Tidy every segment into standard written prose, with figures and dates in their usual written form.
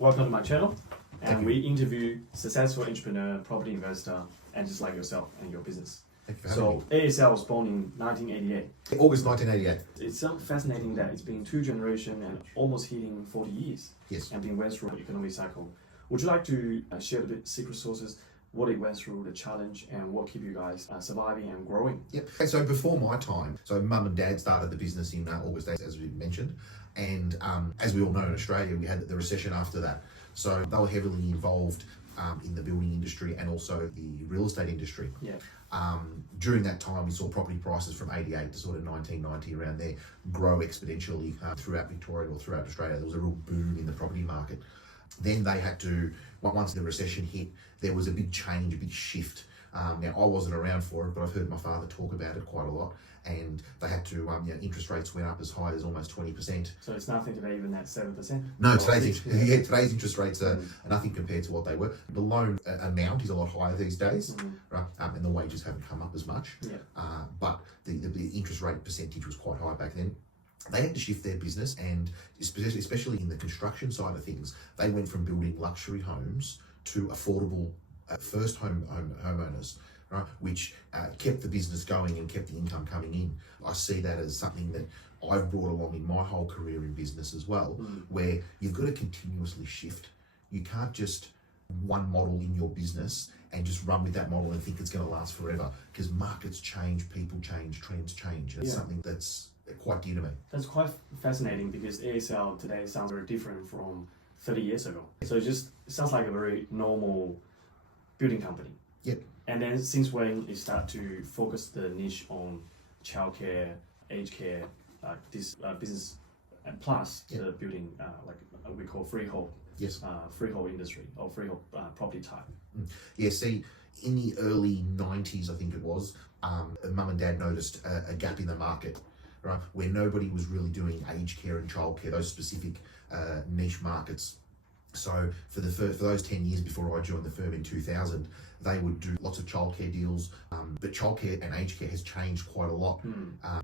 Welcome to my channel, and we interview successful entrepreneur, property investor, and just like yourself and your business. Thank you for having me. ASL was born in 1988. August 1988. It's so fascinating that it's been 2 generations and almost hitting 40 years. Yes. And being went through the economic cycle. Would you like to share the secret sources, what it went through, the challenge, and what keep you guys surviving and growing? Yep. And so before my time, so mum and dad started the business in August, as we mentioned. And as we all know in Australia, we had the recession after that. So they were heavily involved in the building industry and also the real estate industry. Yeah. During that time, we saw property prices from 88 to sort of 1990 around there grow exponentially throughout Victoria or throughout Australia. There was a real boom in the property market. Then they had to, once the recession hit, there was a big change, a big shift. Now, I wasn't around for it, but I've heard my father talk about it quite a lot. And they had to, interest rates went up as high as almost 20%. So it's nothing to be even at 7%? No, today's interest rates are nothing compared to what they were. The loan amount is a lot higher these days, right? And the wages haven't come up as much. Yeah. But the interest rate percentage was quite high back then. They had to shift their business, and especially in the construction side of things, they went from building luxury homes to affordable first homeowners, right? Which kept the business going and kept the income coming in. I see that as something that I've brought along in my whole career in business as well, where you've got to continuously shift. You can't just one model in your business and just run with that model and think it's going to last forever, because markets change, people change, trends change. It's something that's quite dear to me. That's quite fascinating, because ASL today sounds very different from 30 years ago. So it sounds like a very normal building company. Yep. And then since when you start to focus the niche on childcare, aged care, this business, and plus the building, like we call freehold. Yes. Freehold industry or freehold property type. Yeah, see, in the early 90s, I think it was, mum and dad noticed a gap in the market, right, where nobody was really doing aged care and childcare, those specific niche markets. So for those 10 years before I joined the firm in 2000, they would do lots of childcare deals, but childcare and aged care has changed quite a lot,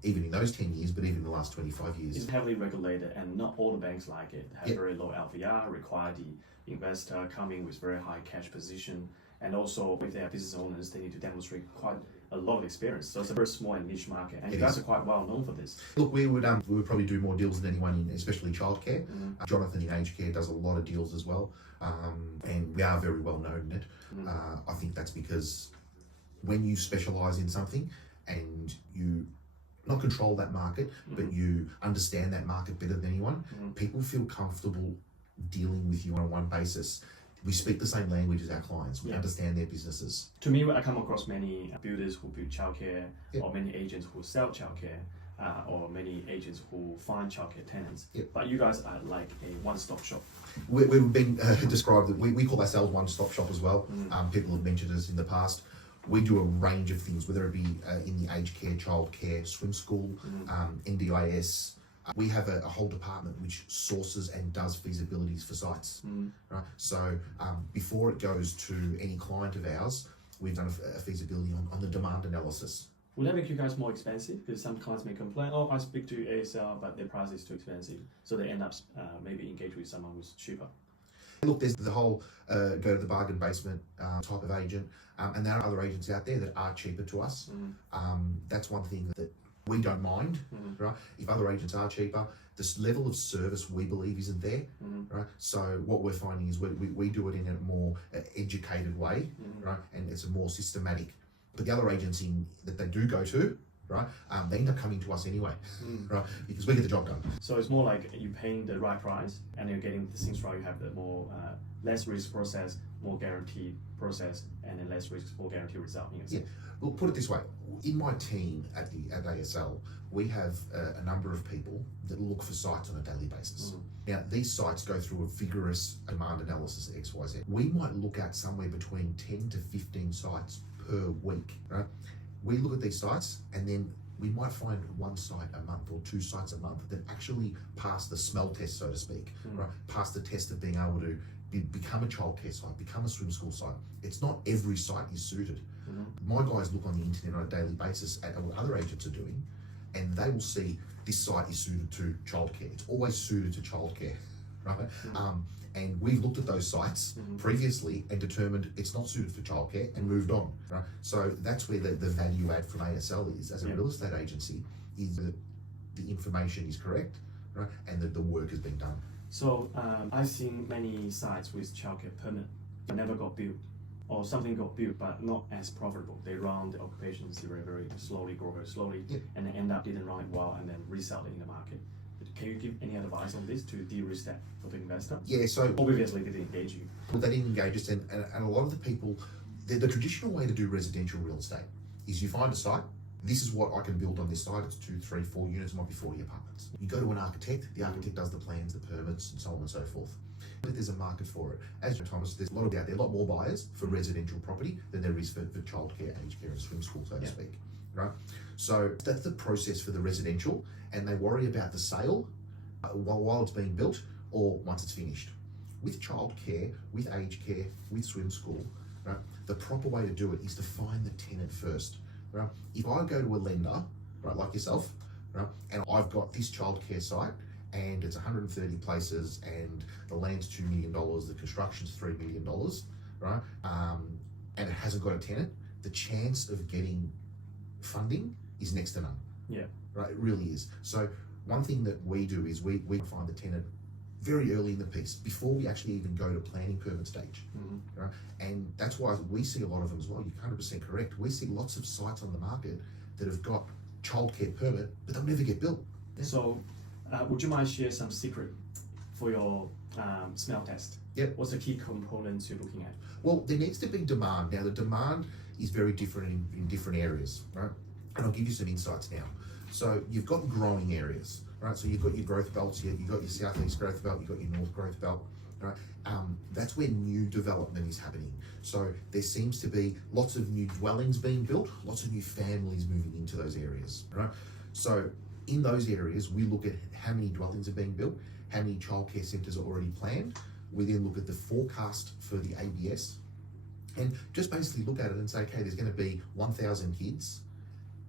even in those 10 years, but even in the last 25 years. It's heavily regulated, and not all the banks like it. Have very low LVR, require the investor coming with very high cash position, and also if they are business owners, they need to demonstrate quite a lot of experience. So it's a very small and niche market, and you guys are quite well known for this. Look, we would probably do more deals than anyone in, especially childcare. Jonathan in aged care does a lot of deals as well, and we are very well known in it. I think that's because when you specialise in something and you not control that market, but you understand that market better than anyone, people feel comfortable dealing with you on a one basis. We speak the same language as our clients. We understand their businesses. To me, I come across many builders who build childcare, or many agents who sell childcare, or many agents who find childcare tenants. But you guys are like a one-stop shop. We've been described that we call ourselves one-stop shop as well. People have mentioned us in the past. We do a range of things, whether it be in the aged care, childcare, swim school, NDIS. We have a whole department which sources and does feasibilities for sites. Right? So before it goes to any client of ours, we've done a feasibility on the demand analysis. Will that make you guys more expensive? Because some clients may complain, oh, I speak to ASL, but their price is too expensive. So they end up maybe engage with someone who's cheaper. Look, there's the whole go to the bargain basement type of agent, and there are other agents out there that are cheaper to us. That's one thing that we don't mind, right? If other agents are cheaper, this level of service we believe isn't there, right? So what we're finding is we do it in a more educated way, right? And it's a more systematic. But the other agents that they do go to, right, they end up coming to us anyway, right? Because we get the job done. So it's more like you're paying the right price and you're getting the things right. You have the more less risk process, more guaranteed process, and then less risk, more guaranteed result. Yeah. Well, put it this way: in my team at ASL, we have a number of people that look for sites on a daily basis. Now, these sites go through a vigorous demand analysis at XYZ. We might look at somewhere between 10 to 15 sites per week, right? We look at these sites, and then we might find one site a month or 2 sites a month that actually pass the smell test, so to speak, right? Pass the test of being able to become a childcare site, become a swim school site. It's not every site is suited. My guys look on the internet on a daily basis at what other agents are doing, and they will see this site is suited to childcare. It's always suited to childcare, right? And we've looked at those sites previously and determined it's not suited for childcare and moved on, right? So that's where the value add from ASL is, as a real estate agency, is that the information is correct, right? And that the work has been done. So I've seen many sites with childcare permit but never got built, or something got built but not as profitable. They run the occupations very slowly, grow very slowly, and they end up didn't run it well and then resell it in the market. Can you give any advice on this to de-risk that for the investor? Yeah, so obviously they didn't engage you. Well, they didn't engage us, and a lot of the people, the traditional way to do residential real estate is you find a site. This is what I can build on this site. It's 2, 3, 4 units, might be 40 apartments. You go to an architect, the architect does the plans, the permits, and so on and so forth. But there's a market for it. As Thomas, there's a lot out there, a lot more buyers for residential property than there is for childcare, aged care, and swim school, so to speak. Right? So that's the process for the residential, and they worry about the sale while it's being built or once it's finished. With childcare, with aged care, with swim school, right, the proper way to do it is to find the tenant first. Right? If I go to a lender, right, like yourself, right, and I've got this childcare site and it's 130 places and the land's $2 million, the construction's $3 million, right, and it hasn't got a tenant, the chance of getting funding is next to none. Yeah. Right, it really is. So one thing that we do is we find the tenant very early in the piece, before we actually even go to planning permit stage. Right? And that's why we see a lot of them as well. You're 100% correct. We see lots of sites on the market that have got childcare permit, but they'll never get built. So would you mind share some secret for your smell test? Yep. What's the key components you're looking at? Well, there needs to be demand. Now, the demand is very different in different areas, right? And I'll give you some insights now. So you've got growing areas, right? So you've got your growth belts here, you've got your southeast growth belt, you've got your north growth belt, right? That's where new development is happening. So there seems to be lots of new dwellings being built, lots of new families moving into those areas, right? So in those areas, we look at how many dwellings are being built, how many childcare centres are already planned. We then look at the forecast for the ABS and just basically look at it and say, okay, there's going to be 1,000 kids.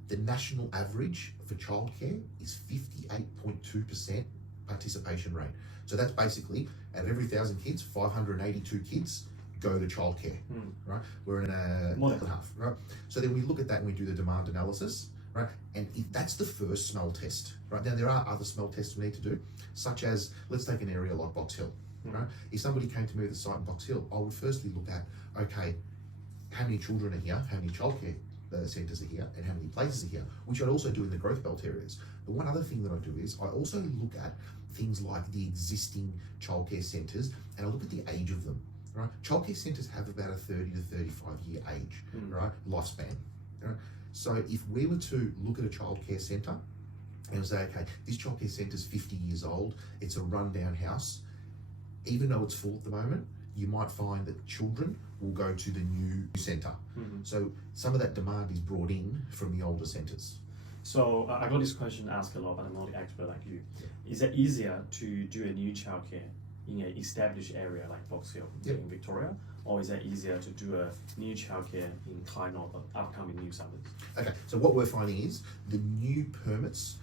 The national average for childcare is 58.2% participation rate. So that's basically, out of every 1,000 kids, 582 kids go to childcare, right? We're in a more than half, right? So then we look at that and we do the demand analysis, right? And if that's the first smell test, right? Now there are other smell tests we need to do, such as, let's take an area like Box Hill, right? If somebody came to me with a site in Box Hill, I would firstly look at, okay, how many children are here, how many childcare centres are here, and how many places are here, which I'd also do in the growth belt areas. But one other thing that I do is I also look at things like the existing childcare centres, and I look at the age of them, right? Childcare centres have about a 30 to 35 year age, right, lifespan. Right? So if we were to look at a childcare centre and say, okay, this childcare centre is 50 years old, it's a rundown house, even though it's full at the moment, you might find that children will go to the new centre. So some of that demand is brought in from the older centres. So I got this question asked a lot, but I'm not an expert like you. Is it easier to do a new childcare in an established area like Box Hill in Victoria, or is it easier to do a new childcare in Kleinoth or upcoming new suburbs? Okay, so what we're finding is the new permits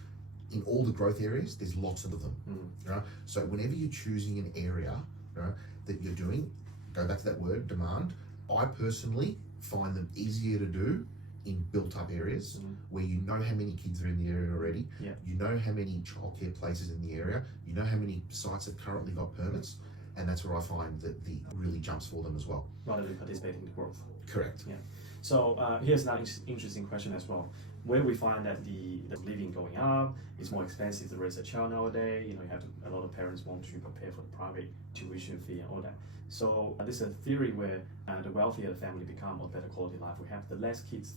in all the growth areas, there's lots of them, right? So whenever you're choosing an area, right, that you're doing, go back to that word, demand, I personally find them easier to do in built-up areas where you know how many kids are in the area already, you know how many childcare places in the area, you know how many sites have currently got permits, and that's where I find that the really jumps for them as well. Rather than participating in the growth. Correct. Yeah. So here's another interesting question as well. Where we find that the living going up, it's more expensive to raise a child nowadays. You know, a lot of parents want to prepare for the private tuition fee and all that. So this is a theory where the wealthier the family become, or better quality life we have, the less kids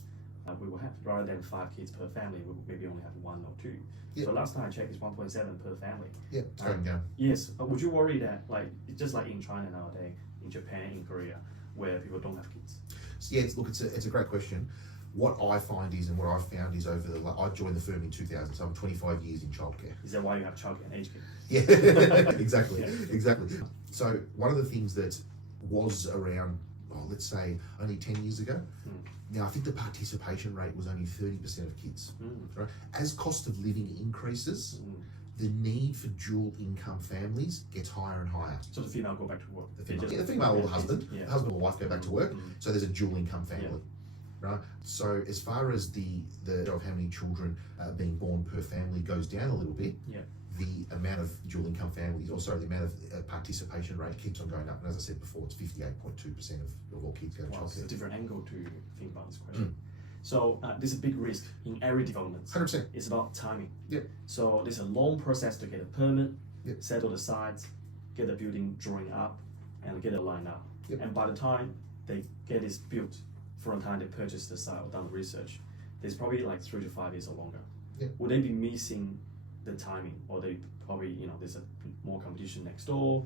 we will have. Rather than 5 kids per family, we will maybe only have 1 or 2. So last time I checked, it's 1.7 per family. Yeah, it's going down. Yes. Would you worry that, like, just like in China nowadays, in Japan, in Korea, where people don't have kids? Yeah, it's a great question. What I find is, and what I've found is I joined the firm in 2000, so I'm 25 years in childcare. Is that why you have childcare and aged care? Yeah, exactly. So one of the things that was around, let's say, only 10 years ago, now I think the participation rate was only 30% of kids. Right? As cost of living increases, the need for dual income families gets higher and higher. So the female go back to work. The female or the husband, Yeah. the husband or wife go back to work. So there's a dual income family. Right. So as far as the of how many children being born per family goes down a little bit, the amount of dual income families, or sorry, the amount of participation rate keeps on going up. And as I said before, it's 58.2% of all kids go to Well, it's a childcare. different angle to think about this question. So there's a big risk in every development. 100%. It's about timing. Yeah. So there's a long process to get a permit, Yeah. settle the sites, get the building drawing up, and get it lined up. Yeah. And by the time they get this built, from the time they purchase the site or done the research, there's probably like 3 to 5 years or longer. Yeah. Would they be missing the timing, or they probably, there's a more competition next door,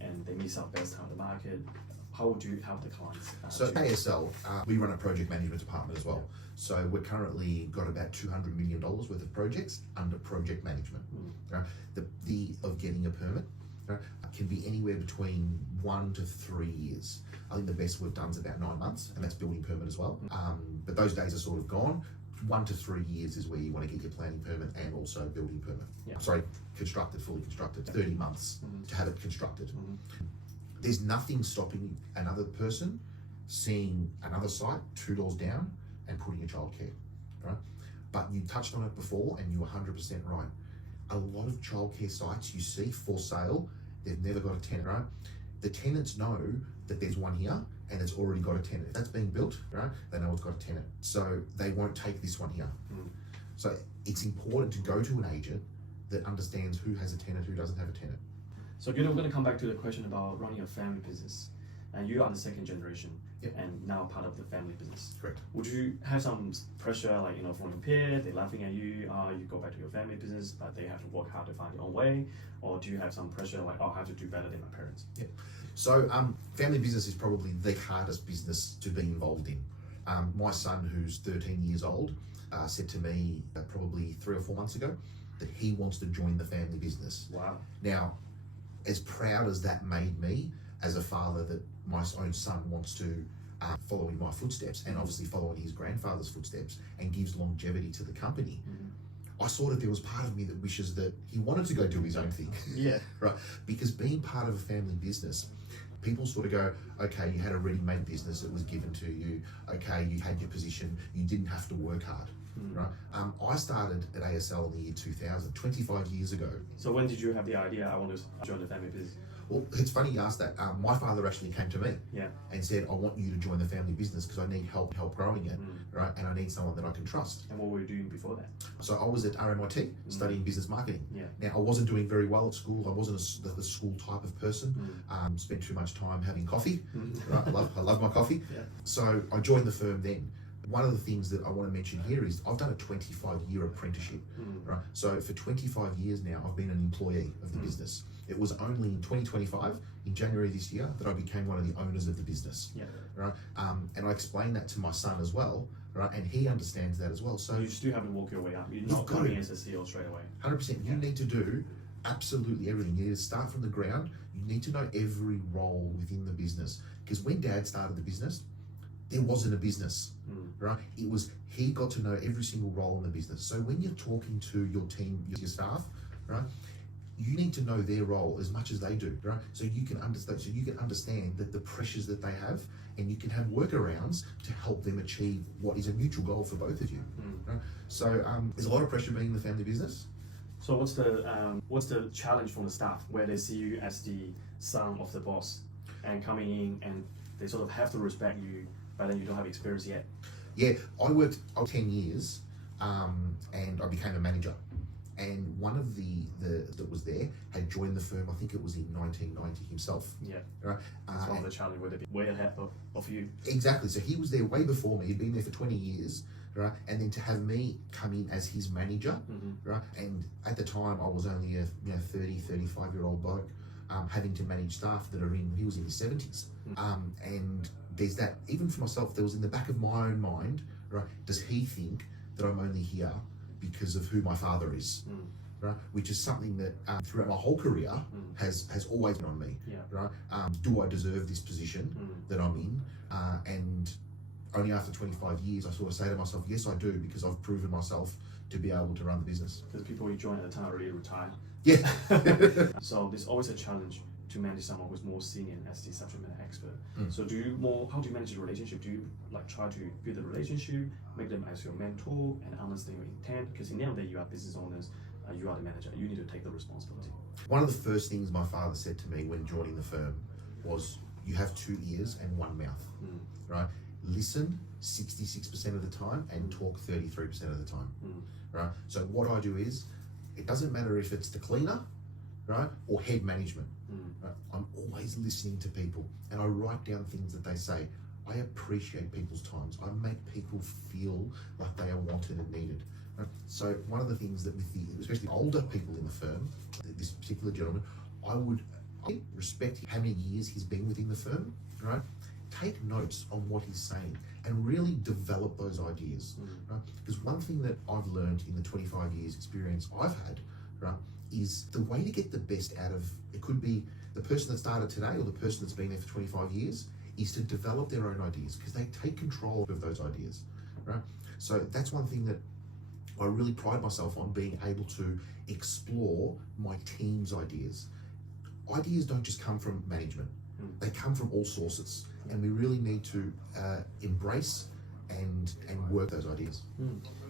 and they miss out best time in the market? How would you help the clients? So at ASL, we run a project management department as well. So we're currently got about $200 million worth of projects under project management. Right? The of getting a permit, right, can be anywhere between 1 to 3 years. I think the best we've done is about 9 months, and that's building permit as well. But those days are sort of gone. 1 to 3 years is where you want to get your planning permit and also building permit. Sorry, fully constructed. 30 months to have it constructed. There's nothing stopping another person seeing another site 2 doors down and putting a childcare, right? But you touched on it before, and you're 100% right. A lot of childcare sites you see for sale, they've never got a tenant, right? The tenants know that there's one here and it's already got a tenant. If that's being built, right, they know it's got a tenant. So they won't take this one here. So it's important to go to an agent that understands who has a tenant, who doesn't have a tenant. So Guido, we're going to come back to the question about running a family business. And you are the second generation, and now part of the family business. Correct. Would you have some pressure, like, from your peers, they're laughing at you, you go back to your family business, but they have to work hard to find their own way? Or do you have some pressure, like, I have to do better than my parents? So family business is probably the hardest business to be involved in. My son, who's 13 years old, said to me probably 3 or 4 months ago that he wants to join the family business. Wow. Now, as proud as that made me as a father, that my own son wants to follow in my footsteps, and obviously follow in his grandfather's footsteps, and gives longevity to the company, I saw that there was part of me that wishes that he wanted to go do his own thing. Right? Because being part of a family business, people sort of go, okay, you had a ready-made business, it was given to you, okay, you had your position, you didn't have to work hard. Right? I started at ASL in the year 2000, 25 years ago. So when did you have the idea, I want to join the family business? Well, it's funny you asked that. My father actually came to me and said, I want you to join the family business because I need help growing it, right? And I need someone that I can trust. And what were you doing before that? So I was at RMIT studying business marketing. Now, I wasn't doing very well at school. I wasn't the school type of person. Spent too much time having coffee. Right? I love my coffee. So I joined the firm then. One of the things that I want to mention here is I've done a 25-year apprenticeship, right? So for 25 years now, I've been an employee of the business. It was only in 2025, in January this year, that I became one of the owners of the business, right? And I explained that to my son as well, right? And he understands that as well. So you still have to work your way up. You're not coming as a CEO straight away. 100%. You need to do absolutely everything. You need to start from the ground. You need to know every role within the business. Because when Dad started the business, there wasn't a business, right? It was, he got to know every single role in the business. So when you're talking to your team, your staff, right, you need to know their role as much as they do, right? So you can understand that the pressures that they have, and you can have workarounds to help them achieve what is a mutual goal for both of you, right? So there's a lot of pressure being in the family business. So what's the challenge from the staff where they see you as the son of the boss and coming in and they sort of have to respect you, but then you don't have experience yet? Yeah, I worked 10 years and I became a manager. And one of the that was there had joined the firm, I think it was in 1990 himself. Right? That's one of the challenges, where they'd be way ahead of you. Exactly. So he was there way before me. He'd been there for 20 years. Right? And then to have me come in as his manager, right? And at the time I was only a 30, 35-year-old bloke, having to manage staff that he was in his 70s. And there's that, even for myself, there was in the back of my own mind, right? Does he think that I'm only here because of who my father is, right? Which is something that throughout my whole career has always been on me, right? Do I deserve this position that I'm in? And only after 25 years, I sort of say to myself, yes, I do, because I've proven myself to be able to run the business. Because people who join at the time already retired. Yeah. So there's always a challenge to manage someone who's more senior as the subject matter expert. So how do you manage the relationship? Do you like try to build a relationship, make them as your mentor and understand your intent? Because in the end of the day, you are business owners, you are the manager, you need to take the responsibility. One of the first things my father said to me when joining the firm was, you have 2 ears and 1 mouth, right? Listen 66% of the time and talk 33% of the time, right? So what I do is, it doesn't matter if it's the cleaner, right, or head management, right? I'm always listening to people and I write down things that they say. I appreciate people's times. I make people feel like they are wanted and needed. Right? So one of the things that with the, especially older people in the firm, this particular gentleman, I respect how many years he's been within the firm, right? Take notes on what he's saying and really develop those ideas, right? Because one thing that I've learned in the 25 years experience I've had, right, is the way to get the best out of, it could be the person that started today or the person that's been there for 25 years, is to develop their own ideas because they take control of those ideas, right? So that's one thing that I really pride myself on, being able to explore my team's ideas. Ideas don't just come from management, they come from all sources, and we really need to embrace and work those ideas.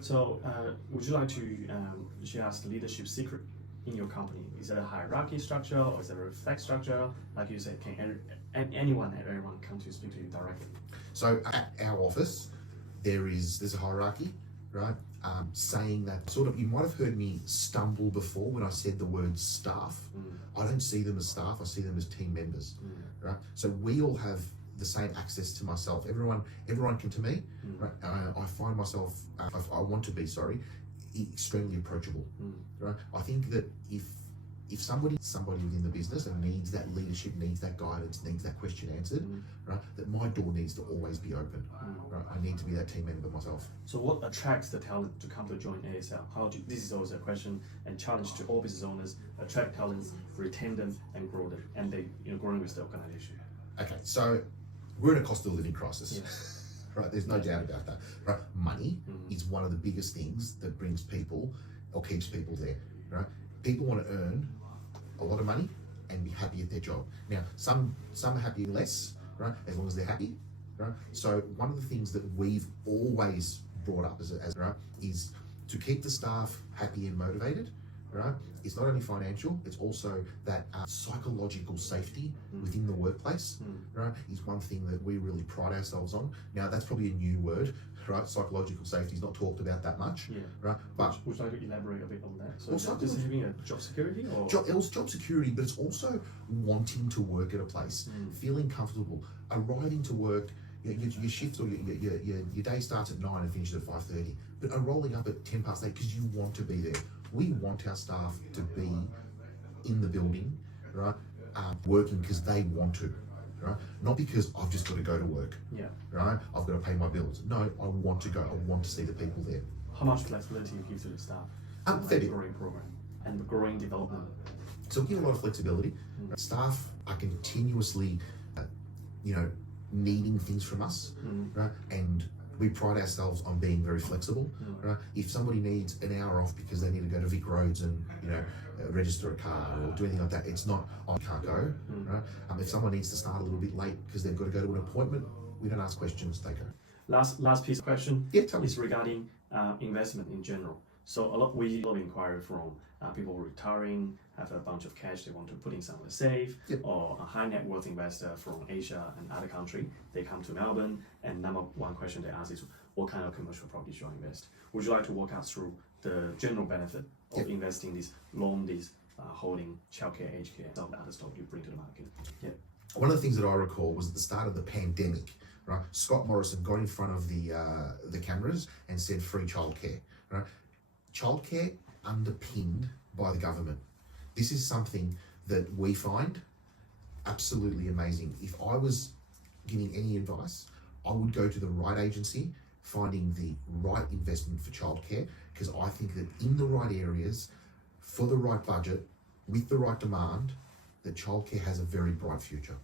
So would you like to share us the leadership secret in your company? Is it a hierarchy structure or is it a flat structure? Like you said, can anyone and everyone come to speak to you directly? So at our office, there's a hierarchy, right? Saying that sort of, you might have heard me stumble before when I said the word staff. I don't see them as staff, I see them as team members, right? So we all have the same access to myself. Everyone can to me, right? I find myself, I want to be, extremely approachable, right? I think that if somebody within the business and needs that leadership, needs that guidance, needs that question answered, right, that my door needs to always be open, right? I need to be that team member myself. So what attracts the talent to come to join ASL? This is always a question and challenge to all business owners: attract talents, retain them, and grow them, and they growing with the organization. Okay, so we're in a cost of living crisis. Right, there's no doubt about that. Right, money is one of the biggest things that brings people or keeps people there. Right, people want to earn a lot of money and be happy at their job. Now, some are happy less, right? As long as they're happy, right? So one of the things that we've always brought up as right, is to keep the staff happy and motivated. Right, it's not only financial; it's also that psychological safety within the workplace. Right, is one thing that we really pride ourselves on. Now, that's probably a new word, right? Psychological safety is not talked about that much, right? But would you like to elaborate a bit on that? So just having a job security, or job security, but it's also wanting to work at a place, feeling comfortable, arriving to work. Your shift or your day starts at 9 and finishes at 5:30, but are rolling up at 8:10 because you want to be there. We want our staff to be in the building, right, working because they want to, right? Not because I've just got to go to work, right? I've got to pay my bills. No, I want to go. I want to see the people there. How much flexibility you give to the staff? Growing program and growing development. So we give a lot of flexibility. Staff are continuously, needing things from us, right? And we pride ourselves on being very flexible, right? If somebody needs an hour off because they need to go to Vic Roads and register a car or do anything like that, it's not, I can't go, right? If someone needs to start a little bit late because they've got to go to an appointment, we don't ask questions, they go. Last piece of question tell me. Is regarding investment in general. So a lot of inquiry from people retiring, have a bunch of cash they want to put in some of the safe, or a high net worth investor from Asia and other country. They come to Melbourne, and number one question they ask is, what kind of commercial properties should I invest? Would you like to walk us through the general benefit of investing this loan, this holding, childcare, aged care, some other stuff you bring to the market? One of the things that I recall was at the start of the pandemic, right? Scott Morrison got in front of the cameras and said free childcare, right? Childcare underpinned by the government. This is something that we find absolutely amazing. If I was giving any advice, I would go to the right agency, finding the right investment for childcare, because I think that in the right areas, for the right budget, with the right demand, that childcare has a very bright future.